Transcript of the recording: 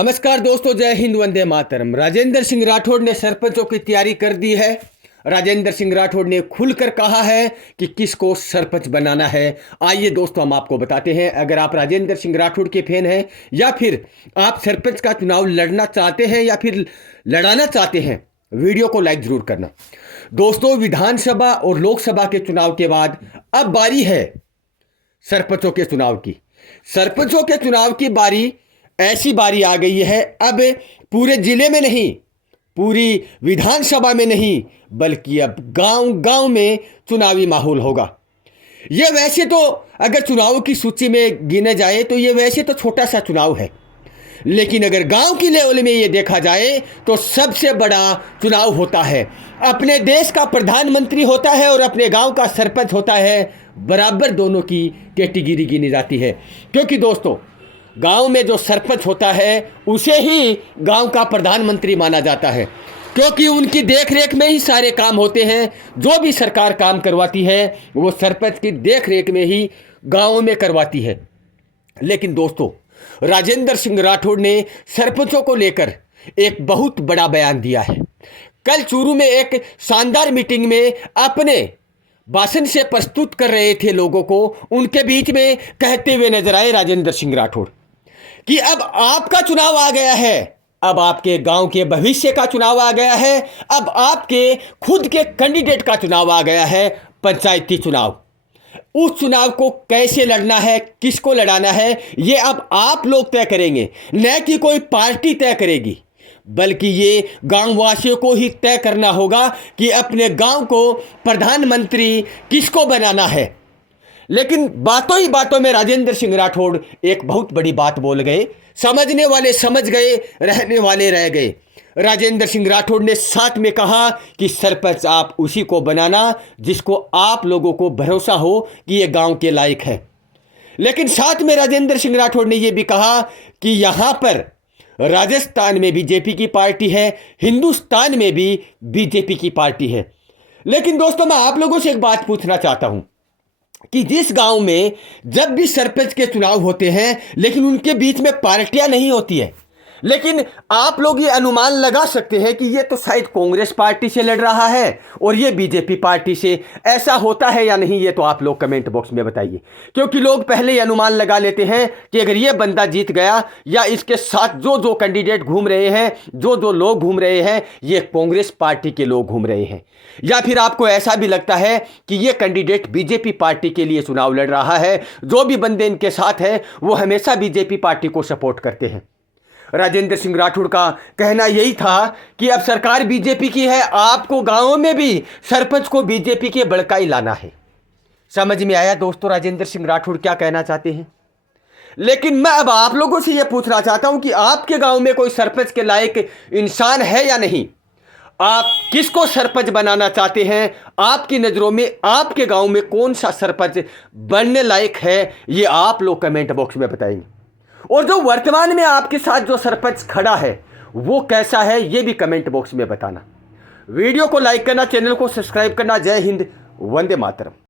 नमस्कार दोस्तों, जय हिंद, वंदे मातरम। राजेंद्र सिंह राठौड़ ने सरपंचों की तैयारी कर दी है। राजेंद्र सिंह राठौड़ ने खुलकर कहा है कि किसको सरपंच बनाना है। आइए दोस्तों, हम आपको बताते हैं। अगर आप राजेंद्र सिंह राठौड़ के फैन हैं या फिर आप सरपंच का चुनाव लड़ना चाहते हैं या फिर लड़ाना चाहते हैं, वीडियो को लाइक जरूर करना। दोस्तों, विधानसभा और लोकसभा के चुनाव के बाद अब बारी है सरपंचों के चुनाव की। सरपंचों के चुनाव की बारी, ऐसी बारी आ गई है अब पूरे जिले में नहीं, पूरी विधानसभा में नहीं, बल्कि अब गांव गांव में चुनावी माहौल होगा। ये वैसे तो अगर चुनाव की सूची में गिने जाए तो ये वैसे तो छोटा सा चुनाव है, लेकिन अगर गांव की लेवल में ये देखा जाए तो सबसे बड़ा चुनाव होता है। अपने देश का प्रधानमंत्री होता है और अपने गांव का सरपंच होता है, बराबर दोनों की कैटेगरी गिनी जाती है। क्योंकि दोस्तों, गांव में जो सरपंच होता है उसे ही गांव का प्रधानमंत्री माना जाता है, क्योंकि उनकी देखरेख में ही सारे काम होते हैं। जो भी सरकार काम करवाती है वो सरपंच की देखरेख में ही गांवों में करवाती है। लेकिन दोस्तों, राजेंद्र सिंह राठौड़ ने सरपंचों को लेकर एक बहुत बड़ा बयान दिया है। कल चूरू में एक शानदार मीटिंग में अपने भाषण से प्रस्तुत कर रहे थे लोगों को, उनके बीच में कहते हुए नजर आए राजेंद्र सिंह राठौड़ कि अब आपका चुनाव आ गया है, अब आपके गांव के भविष्य का चुनाव आ गया है, अब आपके खुद के कैंडिडेट का चुनाव आ गया है, पंचायती चुनाव। उस चुनाव को कैसे लड़ना है, किसको लड़ाना है, ये अब आप लोग तय करेंगे, न कि कोई पार्टी तय करेगी, बल्कि ये गांववासियों को ही तय करना होगा कि अपने गांव को प्रधानमंत्री किसको बनाना है। लेकिन बातों ही बातों में राजेंद्र सिंह राठौड़ एक बहुत बड़ी बात बोल गए। समझने वाले समझ गए, रहने वाले रह गए। राजेंद्र सिंह राठौड़ ने साथ में कहा कि सरपंच आप उसी को बनाना जिसको आप लोगों को भरोसा हो कि ये गांव के लायक है। लेकिन साथ में राजेंद्र सिंह राठौड़ ने यह भी कहा कि यहाँ पर राजस्थान में बीजेपी की पार्टी है, हिंदुस्तान में भी बीजेपी की पार्टी है। लेकिन दोस्तों, मैं आप लोगों से एक बात पूछना चाहता हूं कि जिस गांव में जब भी सरपंच के चुनाव होते हैं लेकिन उनके बीच में पार्टियां नहीं होती है, लेकिन आप लोग ये अनुमान लगा सकते हैं कि ये तो शायद कांग्रेस पार्टी से लड़ रहा है और ये बीजेपी पार्टी से। ऐसा होता है या नहीं, ये तो आप लोग कमेंट बॉक्स में बताइए। क्योंकि लोग पहले ही अनुमान लगा लेते हैं कि अगर ये बंदा जीत गया या इसके साथ जो जो कैंडिडेट घूम रहे हैं, जो जो लोग घूम रहे हैं, ये कांग्रेस पार्टी के लोग घूम रहे हैं। या फिर आपको ऐसा भी लगता है कि ये कैंडिडेट बीजेपी पार्टी के लिए चुनाव लड़ रहा है, जो भी बंदे इनके साथ हैं वो हमेशा बीजेपी पार्टी को सपोर्ट करते हैं। राजेंद्र सिंह राठौड़ का कहना यही था कि अब सरकार बीजेपी की है, आपको गांवों में भी सरपंच को बीजेपी के बड़काई लाना है। समझ में आया दोस्तों राजेंद्र सिंह राठौड़ क्या कहना चाहते हैं। लेकिन मैं अब आप लोगों से यह पूछना चाहता हूं कि आपके गांव में कोई सरपंच के लायक इंसान है या नहीं। आप किसको सरपंच बनाना चाहते हैं? आपकी नज़रों में आपके गांव में कौन सा सरपंच बनने लायक है, ये आप लोग कमेंट बॉक्स में बताएंगे। और जो वर्तमान में आपके साथ जो सरपंच खड़ा है वो कैसा है, ये भी कमेंट बॉक्स में बताना। वीडियो को लाइक करना, चैनल को सब्सक्राइब करना। जय हिंद, वंदे मातरम।